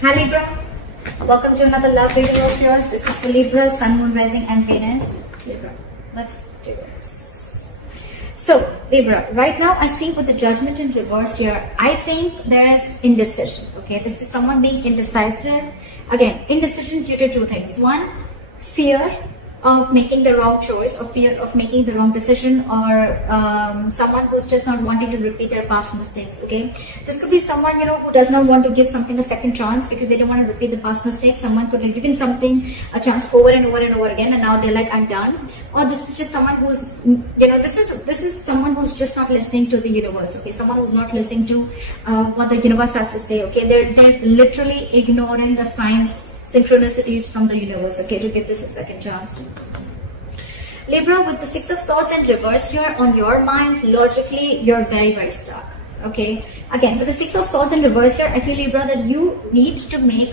Hi Libra, welcome to another love reading of yours. This is for Libra, Sun, Moon, Rising and Venus. Libra, let's do this. So Libra, right now I see with the Judgment in reverse here, I think there is indecision. Okay, this is someone being indecisive. Again, indecision due to two things. One, fear of making the wrong choice, or fear of making the wrong decision, or someone who's just not wanting to repeat their past mistakes. Okay, this could be someone, you know, who does not want to give something a second chance because they don't want to repeat the past mistakes. Someone could have given something a chance over and over and over again, and now they're like, I'm done. Or this is just someone who's, you know, this is someone who's just not listening to the universe. Okay, someone who's not listening to what the universe has to say. Okay, they're literally ignoring the signs, synchronicities from the universe, okay, to give this a second chance. Libra, with the Six of Swords in reverse here, on your mind, logically, you're very, very stuck. Okay, again, with the Six of Swords in reverse here, I feel, Libra, that you need to make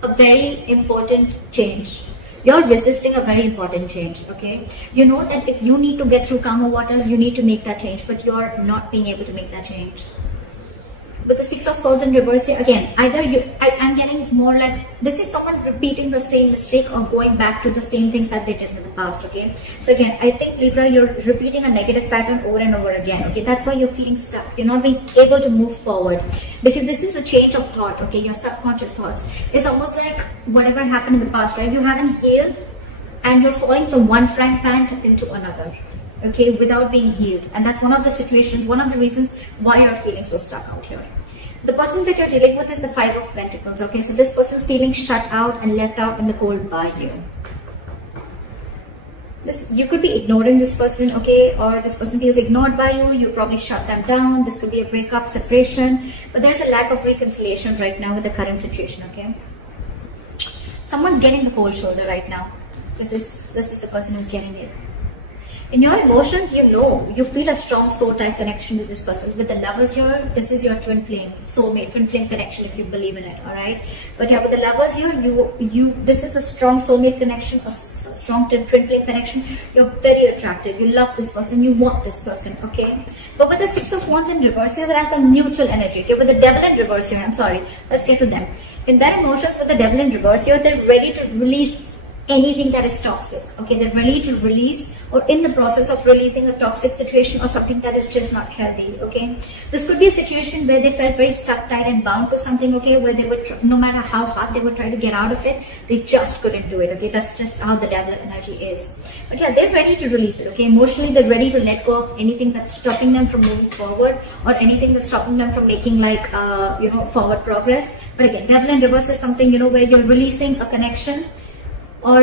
a very important change. You're resisting a very important change. Okay, you know that if you need to get through karma waters, you need to make that change, but you're not being able to make that change. With the Six of Swords in reverse here, again, either I'm getting more like this is someone repeating the same mistake or going back to the same things that they did in the past. Okay, so again, I think, Libra, you're repeating a negative pattern over and over again. Okay, that's why you're feeling stuck. You're not being able to move forward because this is a change of thought. Okay, your subconscious thoughts. It's almost like whatever happened in the past, right? You haven't healed and you're falling from one frying pan into another. Okay, without being healed, and that's one of the situations, one of the reasons why you're feeling so stuck out here. The person that you're dealing with is the Five of Pentacles. Okay, so this person's feeling shut out and left out in the cold by you. You could be ignoring this person, okay, or this person feels ignored by you. You probably shut them down. This could be a breakup, separation, but there's a lack of reconciliation right now with the current situation. Okay, someone's getting the cold shoulder right now. This is the person who's getting it. In your emotions, you feel a strong soul-type connection with this person. With the Lovers here, this is your twin flame, soulmate, twin flame connection if you believe in it, all right? But yeah, with the Lovers here, this is a strong soulmate connection, a strong twin flame connection. You're very attracted. You love this person. You want this person, okay? But with the Six of Wands in reverse here, there has a mutual energy, okay? With the Devil in reverse here, I'm sorry, let's get to them. In their emotions, with the Devil in reverse here, they're ready to release anything that is toxic. Okay, they're ready to release or in the process of releasing a toxic situation or something that is just not healthy. Okay, this could be a situation where they felt very stuck, tight and bound to something. Okay, where they would, no matter how hard they would try to get out of it, they just couldn't do it. Okay, that's just how the Devil energy is. But yeah, they're ready to release it. Okay, emotionally they're ready to let go of anything that's stopping them from moving forward or anything that's stopping them from making like forward progress. But again, Devil in reverse is something, where you're releasing a connection, or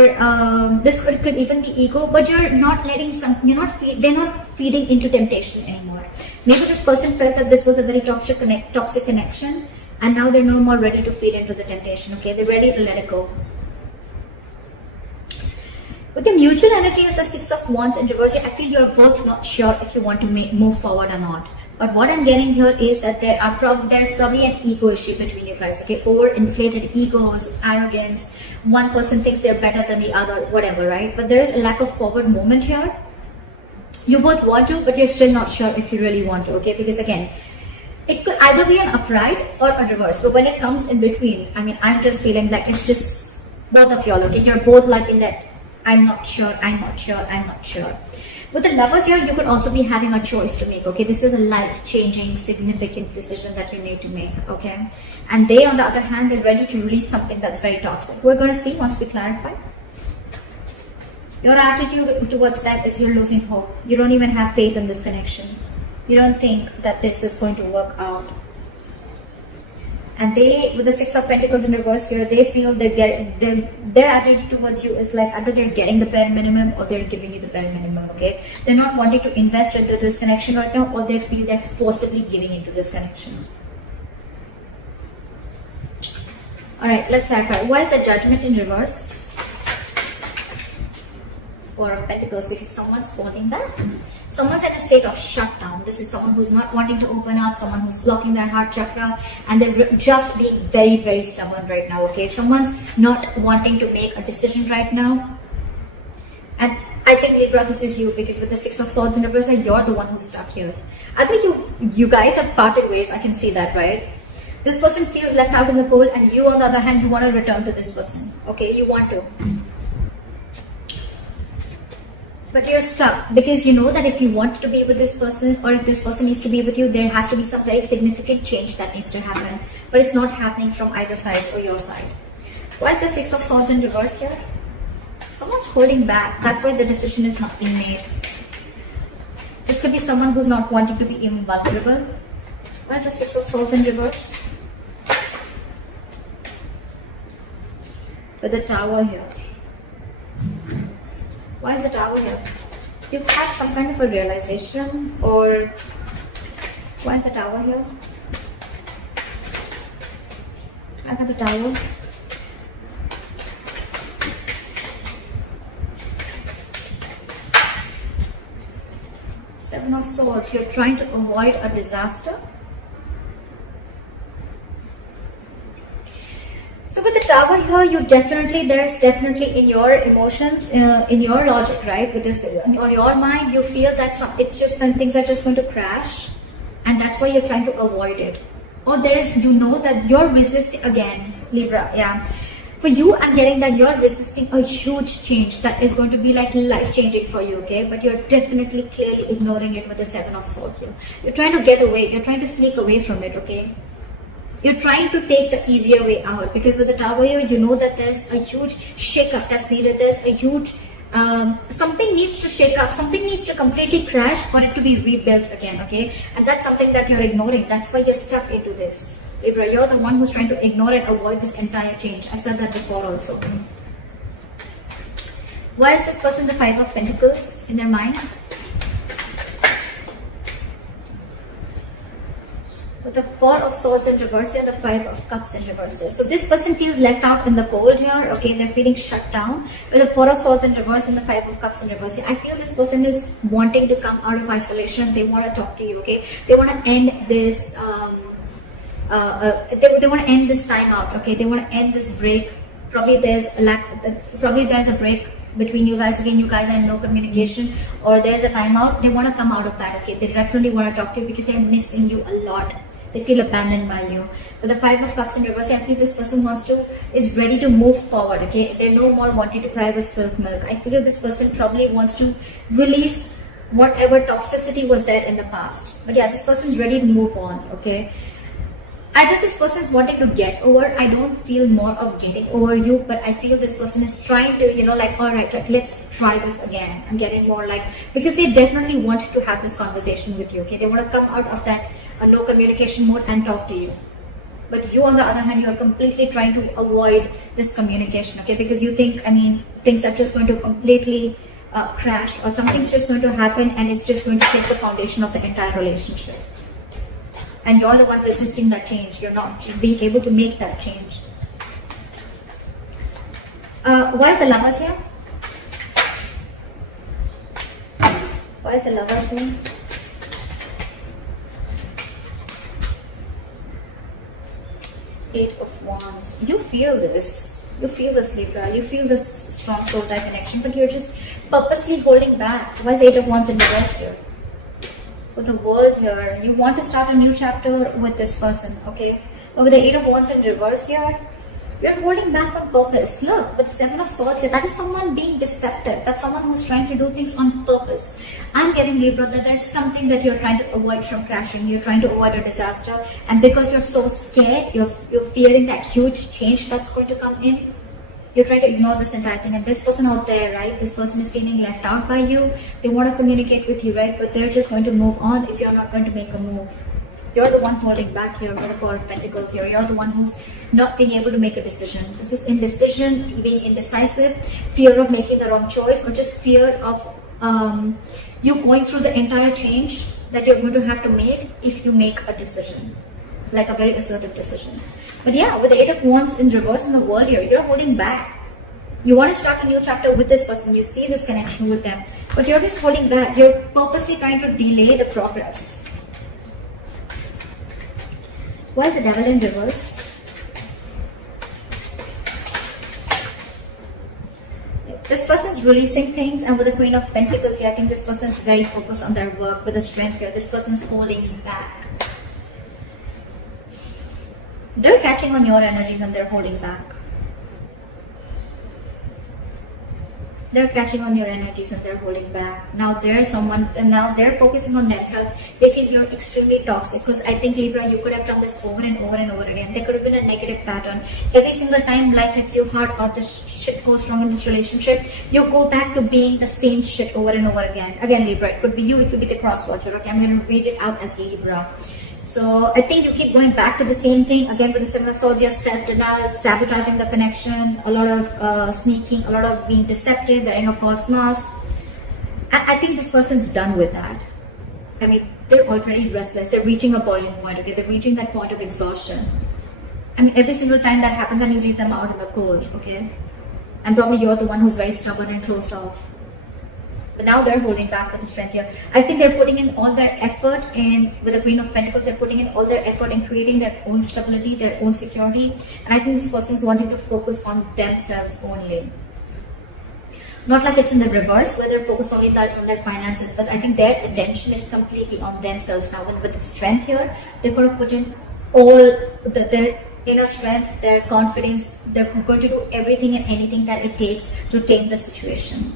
this could even be ego, but you're not letting they're not feeding into temptation anymore. Maybe this person felt that this was a very toxic connection, and now they're no more ready to feed into the temptation. Okay, they're ready to let it go. With the mutual energy as the Six of Wands in reverse, I feel you're both not sure if you want to move forward or not. But what I'm getting here is that there's probably an ego issue between you guys. Okay, overinflated egos, arrogance. One person thinks they're better than the other, whatever, right? But there is a lack of forward movement here. You both want to, but you're still not sure if you really want to. Okay, because again, it could either be an upright or a reverse. But when it comes in between, I mean, I'm just feeling like it's just both of y'all. Okay, you're both like in that I'm not sure, I'm not sure, I'm not sure. With the Lovers here, you could also be having a choice to make. Okay, this is a life-changing, significant decision that you need to make. Okay, and they, on the other hand, they're ready to release something that's very toxic. We're going to see once we clarify. Your attitude towards that is you're losing hope. You don't even have faith in this connection. You don't think that this is going to work out. And they, with the Six of Pentacles in reverse here, they feel their attitude towards you is like either they're getting the bare minimum or they're giving you the bare minimum. Okay, they're not wanting to invest into this connection right now, or they feel they're forcibly giving into this connection. All right, let's clarify. Why is the Judgment in reverse? Four of Pentacles, because someone's holding back. Someone's in a state of shutdown. This is someone who's not wanting to open up, someone who's blocking their heart chakra, and they're just being very, very stubborn right now. Okay, someone's not wanting to make a decision right now. And I think, Libra, this is you, because with the Six of Swords in reverse, you're the one who's stuck here. I think you guys have parted ways. I can see that, right? This person feels left out in the cold, and you on the other hand, you want to return to this person. Okay, you want to. But you're stuck because you know that if you want to be with this person, or if this person needs to be with you, there has to be some very significant change that needs to happen. But it's not happening from either side or your side. Why is the Six of Swords in reverse here? Someone's holding back. That's why the decision is not being made. This could be someone who's not wanting to be even vulnerable. Why is the Six of Swords in reverse? With the Tower here. Why is the Tower here? You've had some kind of a realization, or why is the Tower here? I got the Tower. Seven of Swords. You're trying to avoid a disaster. So with the Tower here, there's definitely in your emotions, in your logic, right? With this, on your mind, you feel that things are just going to crash, and that's why you're trying to avoid it. Or you know that you're resisting again, Libra. Yeah. For you, I'm getting that you're resisting a huge change that is going to be like life-changing for you, okay? But you're definitely clearly ignoring it with the Seven of Swords here. You're trying to get away. You're trying to sneak away from it, okay? You're trying to take the easier way out, because with the Tower here, you know that there's a huge shake-up that's needed. There's a huge, something needs to shake up. Something needs to completely crash for it to be rebuilt again, okay? And that's something that you're ignoring. That's why you're stuck into this. Libra, you're the one who's trying to ignore and avoid this entire change. I said that before also. Why is this person the Five of Pentacles in their mind? With the Four of Swords in reverse here, the Five of Cups in reverse here. So this person feels left out in the cold here, okay? They're feeling shut down. With the Four of Swords in reverse and the Five of Cups in reverse here, I feel this person is wanting to come out of isolation. They want to talk to you, okay? They want to end this, they want to end this time out, okay? They want to end this break. Probably there's a break between you guys. Again, you guys are in no communication, or there's a timeout. They want to come out of that, okay? They definitely want to talk to you because they're missing you a lot. They feel abandoned by you. With the Five of Cups in reverse, I feel this person is ready to move forward, okay? They're no more wanting to cry with spilled milk. I feel this person probably wants to release whatever toxicity was there in the past. But yeah, this person is ready to move on, okay? Either this person is wanting to get over. I don't feel more of getting over you, but I feel this person is trying to, all right, let's try this again. I'm getting more because they definitely want to have this conversation with you, okay? They want to come out of that no communication mode and talk to you. But you, on the other hand, you're completely trying to avoid this communication, okay? Because you think, things are just going to completely crash, or something's just going to happen and it's just going to take the foundation of the entire relationship. And you're the one resisting that change. You're not being able to make that change. Why is the Lovers here? Why is the Lovers here? Eight of Wands. You feel this. You feel this, Libra. You feel this strong soul type connection, but you're just purposely holding back. Why is Eight of Wands in reverse here? With the World here, you want to start a new chapter with this person, okay? But with the Eight of Wands in reverse here, you're holding back on purpose. Look, with Seven of Swords here, that is someone being deceptive. That's someone who's trying to do things on purpose. I'm getting, Libra, that there's something that you're trying to avoid from crashing. You're trying to avoid a disaster, and because you're so scared, you're fearing that huge change that's going to come in. You're trying to ignore this entire thing, and this person out there, right? This person is feeling left out by you. They want to communicate with you, right? But they're just going to move on if you're not going to make a move. You're the one holding back here with the Four of Pentacles here. You're the one who's not being able to make a decision. This is indecision, being indecisive, fear of making the wrong choice, or just fear of you going through the entire change that you're going to have to make if you make a decision, like a very assertive decision. But yeah, with the Eight of Wands in reverse in the World here, you're holding back. You want to start a new chapter with this person. You see this connection with them, but you're just holding back. You're purposely trying to delay the progress. Why is the Devil in reverse? This person's releasing things, and with the Queen of Pentacles here, I think this person is very focused on their work. With the Strength here, this person is holding back. They're catching on your energies and they're holding back. They're catching on your energies and they're holding back. Now they're focusing on themselves. They feel you're extremely toxic, because I think, Libra, you could have done this over and over and over again. There could have been a negative pattern. Every single time life hits you hard or this shit goes wrong in this relationship, you go back to being the same shit over and over again. Again, Libra, it could be you, it could be the cross watcher. Okay, I'm going to read it out as Libra. So I think you keep going back to the same thing again with the Seven of Swords. You're self-denial, sabotaging the connection, a lot of sneaking, a lot of being deceptive, wearing a false mask. And I think this person's done with that. I mean, they're already restless. They're reaching a boiling point. Okay, they're reaching that point of exhaustion. I mean, every single time that happens and you leave them out in the cold. Okay, and probably you're the one who's very stubborn and closed off. But now they're holding back with the strength here. I think they're putting in all their effort in, with the Queen of Pentacles, they're putting in all their effort in creating their own stability, their own security. And I think this person is wanting to focus on themselves only. Not like it's in the reverse, where they're focused only on their finances, but I think their attention is completely on themselves now. With the strength here, they're going to put in all their inner strength, their confidence. They're going to do everything and anything that it takes to tame the situation.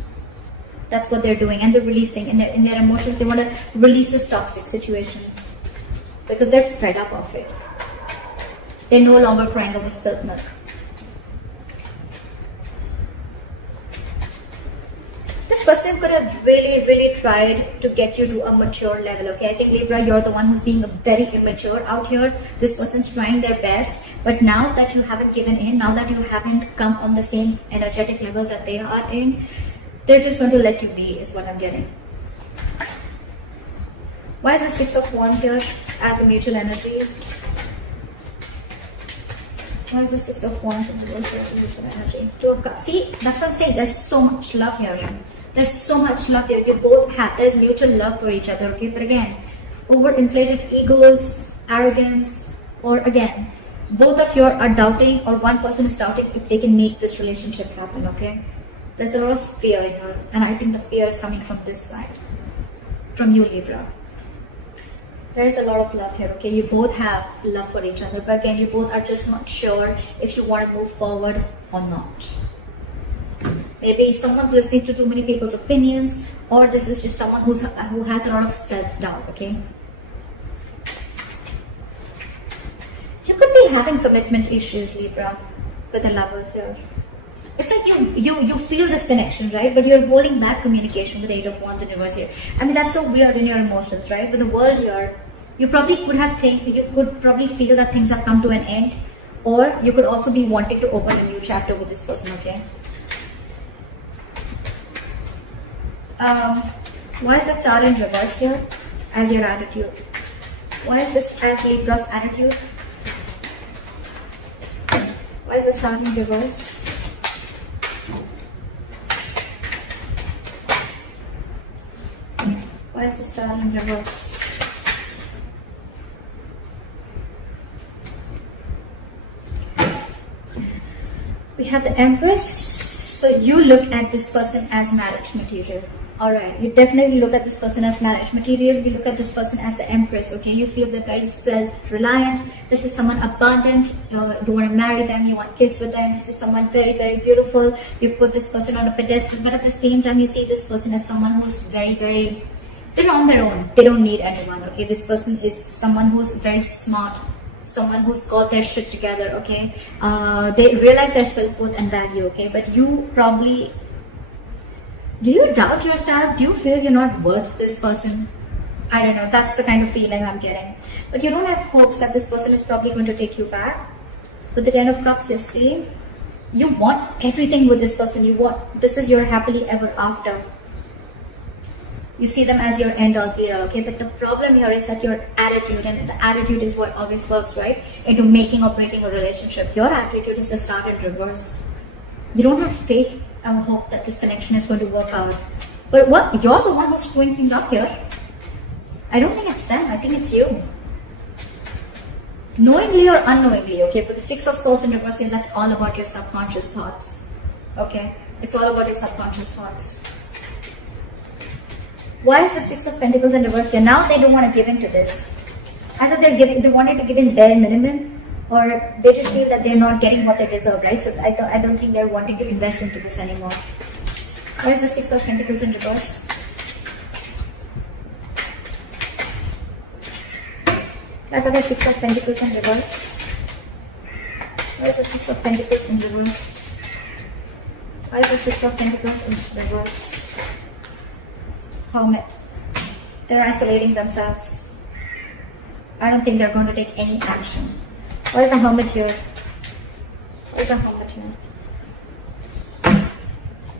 That's what they're doing, and they're releasing in their emotions. They want to release this toxic situation because they're fed up of it. They're no longer crying over spilt milk. This person could have really tried to get you to a mature level. Okay, I think, Libra, you're the one who's being very immature out here. This person's trying their best, but now that you haven't given in, now that you haven't come on the same energetic level that they are in, they're just going to let you be, is what I'm getting. Why is the Six of Wands here as a mutual energy? Why is the Six of Wands in the reverse as a mutual energy? Two of Cups. See, that's what I'm saying. There's so much love here. There's so much love here. You both have, there's mutual love for each other, okay? But again, overinflated egos, arrogance, or again, both of you are doubting, or one person is doubting if they can make this relationship happen, okay? There's a lot of fear here, and I think the fear is coming from this side, from you, Libra. There's a lot of love here, okay? You both have love for each other, but again, you both are just not sure if you want to move forward or not. Maybe someone's listening to too many people's opinions, or this is just someone who has a lot of self-doubt, okay? You could be having commitment issues, Libra, with the Lovers here. It's like you feel this connection, right? But you're holding back communication with the Eight of Wands in reverse here. I mean, that's so weird in your emotions, right? With the World here, you probably could probably feel that things have come to an end, or you could also be wanting to open a new chapter with this person, okay? Why is the Star in reverse here as your attitude? Why is this as Libra's attitude? Why is the Star in reverse? Why is the Star in reverse? We have the Empress. So you look at this person as marriage material. Alright, you definitely look at this person as marriage material. You look at this person as the Empress, okay? You feel they're very self-reliant. This is someone abundant. You want to marry them. You want kids with them. This is someone very beautiful. You put this person on a pedestal. But at the same time, you see this person as someone who's very... They're on their own. They don't need anyone, okay? This person is someone who's very smart. Someone who's got their shit together, okay? They realize their self-worth and value, okay? But you probably... Do you doubt yourself? Do you feel you're not worth this person? I don't know. That's the kind of feeling I'm getting. But you don't have hopes that this person is probably going to take you back. With the Ten of Cups, you see, you want everything with this person. You want, this is your happily ever after. You see them as your end all be all, okay? But the problem here is that your attitude, and the attitude is what always works, right? Into making or breaking a relationship. Your attitude is the Star in reverse. You don't have faith and hope that this connection is going to work out. But what? You're the one who's screwing things up here. I don't think it's them. I think it's you. Knowingly or unknowingly, okay? But the Six of Swords in reverse, that's all about your subconscious thoughts. Okay? It's all about your subconscious thoughts. Why is the Six of Pentacles in reverse here? Now they don't want to give in to this. Either they wanted to give in bare minimum, or they just feel that they're not getting what they deserve, right? So I don't think they're wanting to invest into this anymore. What is the Six of Pentacles in reverse? What are the Six of Pentacles in reverse? What is the Six of Pentacles in reverse? What is the Six of Pentacles in reverse? Hermit. They're isolating themselves. I don't think they're going to take any action. What is the Hermit here? What is the Hermit here?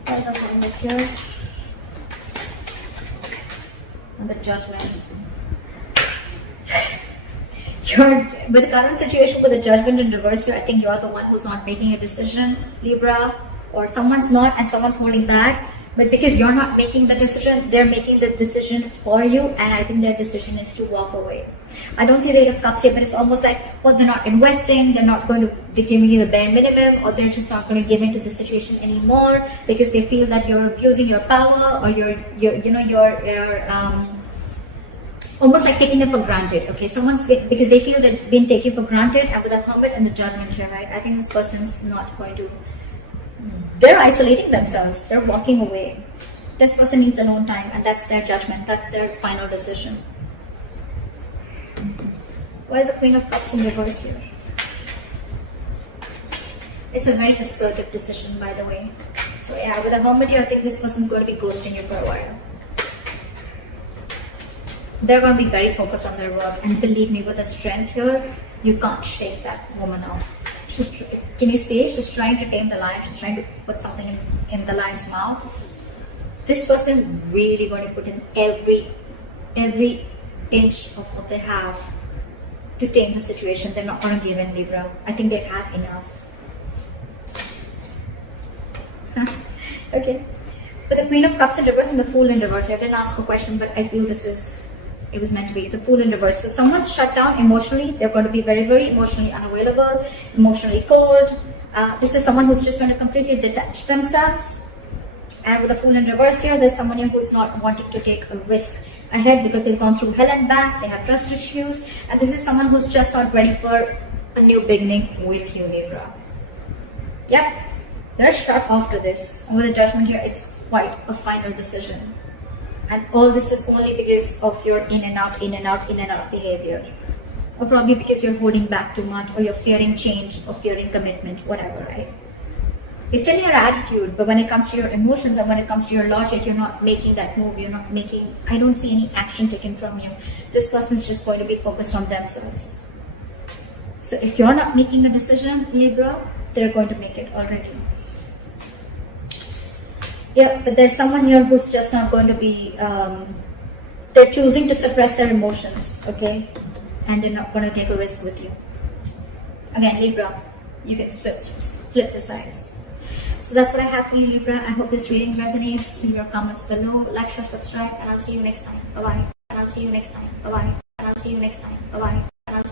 What is the Hermit here? And the Judgment. With the current situation with the Judgment in reverse here, I think you're the one who's not making a decision, Libra, or someone's not and someone's holding back. But because you're not making the decision, they're making the decision for you, and I think their decision is to walk away. I don't see the Eight of Cups here, but it's almost like, well, they're not investing, they're giving you the bare minimum, or they're just not going to give into the situation anymore because they feel that you're abusing your power, or you're almost like taking them for granted. Okay, because they feel that it's been taken for granted, and with the Hermit and the Judgment here, right? I think this person's not going to. They're isolating themselves. They're walking away. This person needs alone time, and that's their judgment. That's their final decision. Why is the Queen of Cups in reverse here? It's a very assertive decision, by the way. So yeah, with the Hermit here, I think this person's going to be ghosting you for a while. They're going to be very focused on their work, and believe me, with the strength here, you can't shake that woman off. Can you see? She's trying to tame the lion. She's trying to put something in the lion's mouth. This person is really going to put in every inch of what they have to tame the situation. They're not going to give in, Libra. I think they've had enough. Okay. But the Queen of Cups in reverse and the Fool in reverse. I didn't ask a question, but I feel it was meant to be. The Fool in reverse. So someone's shut down emotionally. They're going to be very, very emotionally unavailable, emotionally cold. This is someone who's just going to completely detach themselves. And with the Fool in reverse here, there's someone here who's not wanting to take a risk ahead because they've gone through hell and back. They have trust issues. And this is someone who's just not ready for a new beginning with you, Libra. Yep. They're shut off to this. And with the Judgment here, it's quite a final decision. And all this is only because of your in and out behavior. Or probably because you're holding back too much, or you're fearing change, or fearing commitment, whatever, right? It's in your attitude, but when it comes to your emotions and when it comes to your logic, you're not making that move. I don't see any action taken from you. This person's just going to be focused on themselves. So if you're not making a decision, Libra, they're going to make it already. Yeah, but there's someone here who's just not going to be, they're choosing to suppress their emotions, okay? And they're not going to take a risk with you. Again, Libra, you can flip the sides. So that's what I have for you, Libra. I hope this reading resonates. Leave your comments below, like, share, subscribe, and I'll see you next time. Bye-bye. And I'll see you next time. Bye-bye. And I'll see you next time. Bye-bye. And I'll see you